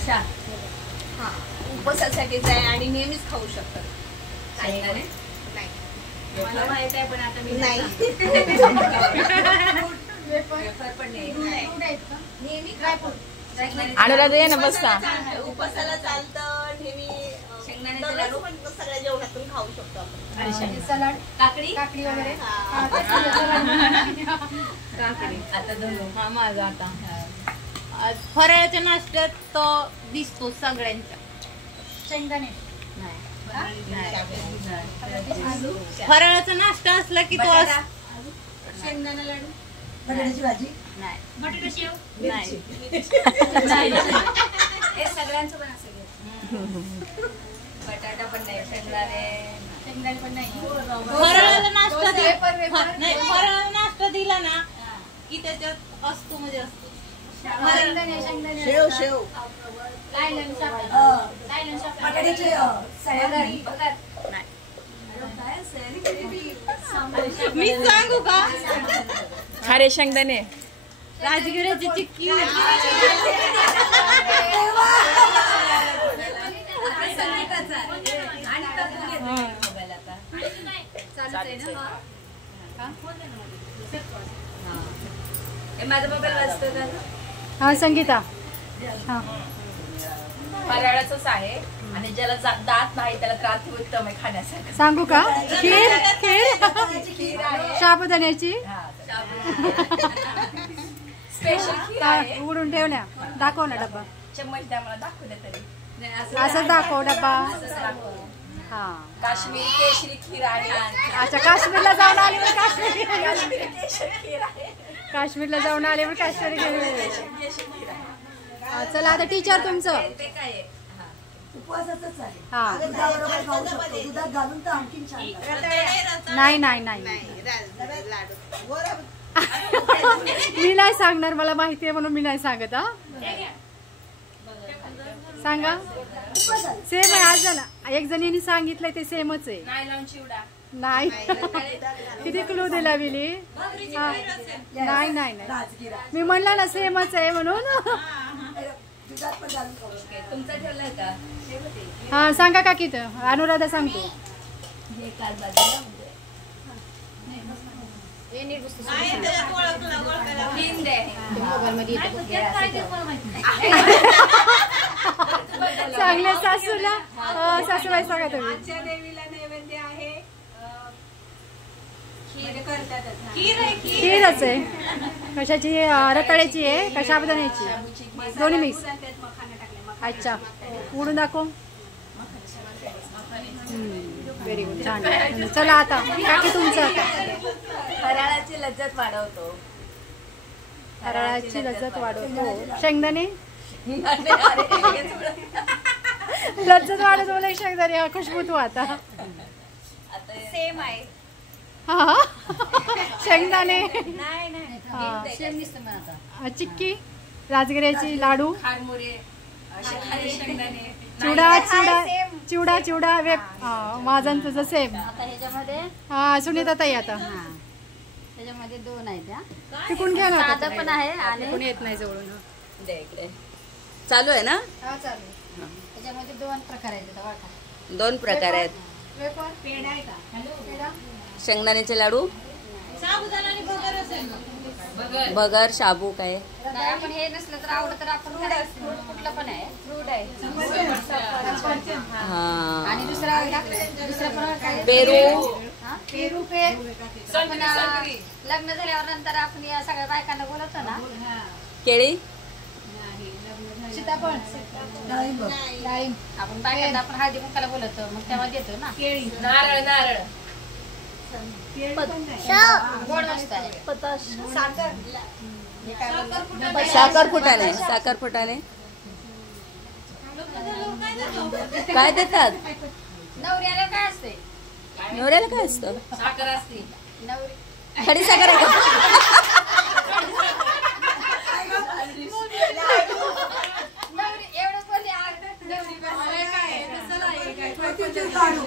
उषा हा उपवासासाठीच आहे आणि नेहमीच खाऊ शकतात. नाही मला माहित आहे पण आता मी नाही वेफर पण नाही नेहमी ड्रायफ्रूट अनुराधा ये ना बसता. उपवासाला चालतं नेहमी. शेंगदाण्याचे लाडू पण सगळ्या जेवणातून खाऊ शकतो आपण. आणि सलाड काकडी काकडी वगैरे काकडी आता दोन हा माझा आता फराळाच्या नाश्त्यात तो दिसतो सगळ्यांच्या. शेंगदाणे फराळाचा नाश्ता असला की तो शेंगदाणा लाडू बटाट्याची भाजी नाही बटाटा शेव नाही हे सगळ्यांचं पण असं बटाटा पण नाही शेंगदाणे पण नाही. फराळाला नाश्ता नाही फराळाला नाश्ता दिला ना की त्याच्यात असतो म्हणजे असतो. शेव शेव बटाट्याची मी सांगू का खारे शेंगदाणे राजगिराची चिक्की माझा मोबाईल वाजतो का? हा संगीता हा फराळाचंच आहे आणि ज्याला दात नाही त्याला त्रास उत्तम आहे खाण्यासाठी. सांगू का खीर खीर आहे साबुदाण्याची स्पेशल खीर आहे. उघडून ठेवल्या दाखव ना डब्बा चम्मच द्या मला दाखवू दे तरी. असं दाखव डब्बा. हा काश्मीरी केशरी खीर आहे. अच्छा काश्मीरला जाऊन आल्यावर काश्मीरी काश्मीरी केशरी खीर आहे. काश्मीरला जाऊन आल्यावर काश्मीरी केशरी खीर आहे. चला आता टीचर तुमचं ते काय आहे? उपवासाचंच आहे. हा दुधाबरोबर खाऊ शकतो. दुधात घालून तर आणखीन छान लागतं. नाही नाही नाही लाडू मी नाही सांगणार मला माहिती आहे म्हणून मी नाही सांगत. हा सांगा सेम आहे. आज ना एक जणीने सांगितलंय ते सेमच आहे. नायलॉन चिवडा नाही किती क्लू दिला बिली. नाही नाही नाही राजगिरा मी म्हणलं ना सेमच आहे म्हणून. दुधात पण घालून खाऊ शकतो. तुमचा ठेवलाय का? हा सांगा का किती अनुराधा सांगतो. हे काल बाजूला तीन दे. चांगल्या सासूला सासूबाई सांगा तुम्ही. आजच्या देवीला नैवेद्य आहे खीर करतातच. खीरच आहे. कशाची रताळ्याची आहे का साबुदाण्याची दोन्ही मिक्स. अच्छा उडून दाखव. व्हेरी गुड छान. चला आता काकी तुमचं आता. फराळाची लज्जत वाढवतो. फराळाची लज्जत वाढवतो. शेंगदाणे लज्जत वाढवतो मला शेंगदाणे खुशबू तू आता. सेम आहे. हा शेंगदाणे नाही चिक्की राजगिऱ्याची लाडू खारमुरे खारे शेंगदाणे चिवडा चिवडा चिवडा चिवडा वेप. माझं आणि तुझं सेम. आता ह्याच्यामध्ये हा सुनीता ताई आता ह्याच्यामध्ये दोन आहेत त्या. तिकून घ्या ना. साधं पण आहे आणि कोणी येत नाही जवळून. दे इकडे. चालू आहे ना? त्याच्यामध्ये दोन प्रकार आहेत आता बघा. दोन प्रकार आहेत. पेढा आहे का? शेंगदाण्याचे लाडू बगर शाबू काय नाही, आपण हे नसलं तर आवडत तर आपण फ्रूट कुठलं पण आहे. फ्रूट आहे हा आणि दुसरं पण काय पेरू पेरू आपण लग्न झाल्यावर नंतर आपण या सगळ्या बायकांना बोलवतो ना. केळी सीताफळ डाळिंब आपण बायकांना आपण हळदी कुंकाला बोलवतो मग तेव्हा देतो ना. केळी नारळ नारळ गोड मस्त आहे. साखर फुटाणे साखर फुटाणे काय देतात? नवऱ्याला काय असते? नवऱ्याला काय असतं? साखर असते. नवरी खडी साखर एवढं बोलले काढू.